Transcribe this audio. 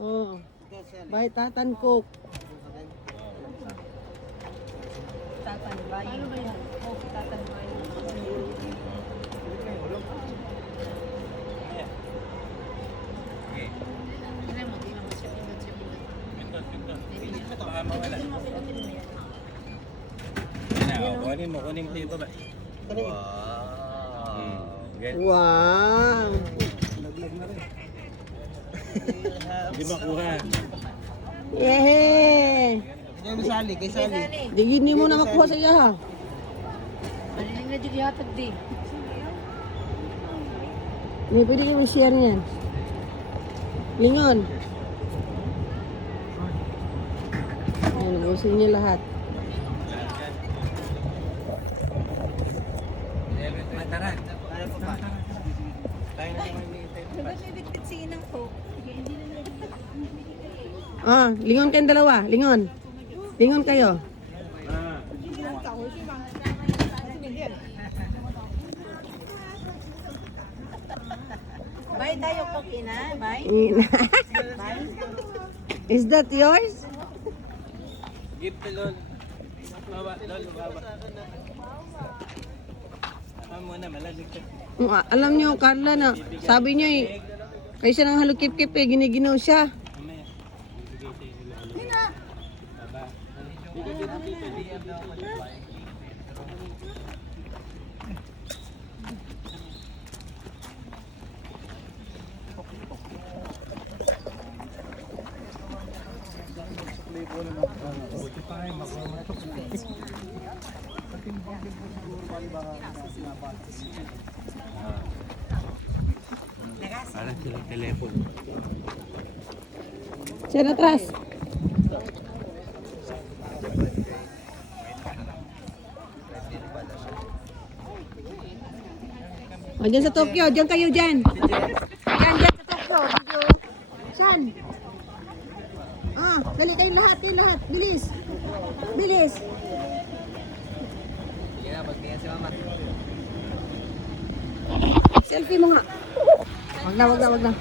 Oh. By Tatan Cook. Tatan Bay. Ano ba yan? Oh, Tatan Bay. Tingnan mo siya pindot. Pindot. Baka mawala. Kunin mo yung baba. Wow. Hindi makuha. Yehey! Kaya masali, kay Sali. Di yun mo na makuha sa iya ha. Maliling na dyan yatag di. Hindi pwede kayo share niyan. Lingon. Ayan, ubusin niyo lahat. Tara. Ba't may bitbit ng Coke? Ah, lingon kayong dalawa. Lingon. Lingon kayo. Bay tayo Coke ina, bay. Is that yours? Give to Lol. Baba, Lol, baba. Muna, malalig ka. Alam niyo, Carla, na sabi niyo eh, kayo siya ng halukip-kip eh, giniginaw siya. Mamaya. Bigay tayo nila. Baba. Bigay dito dito. DM daw ako. Para silang telepono. Siya na atras. O, dyan sa Tokyo. Dyan kayo dyan. Dyan sa Tokyo. Video. Saan? Ah, dali kayong lahat. Kayong lahat. Bilis. Bilis. Sige na, pagtingin si Mama. Selfie mo nga. Wag na.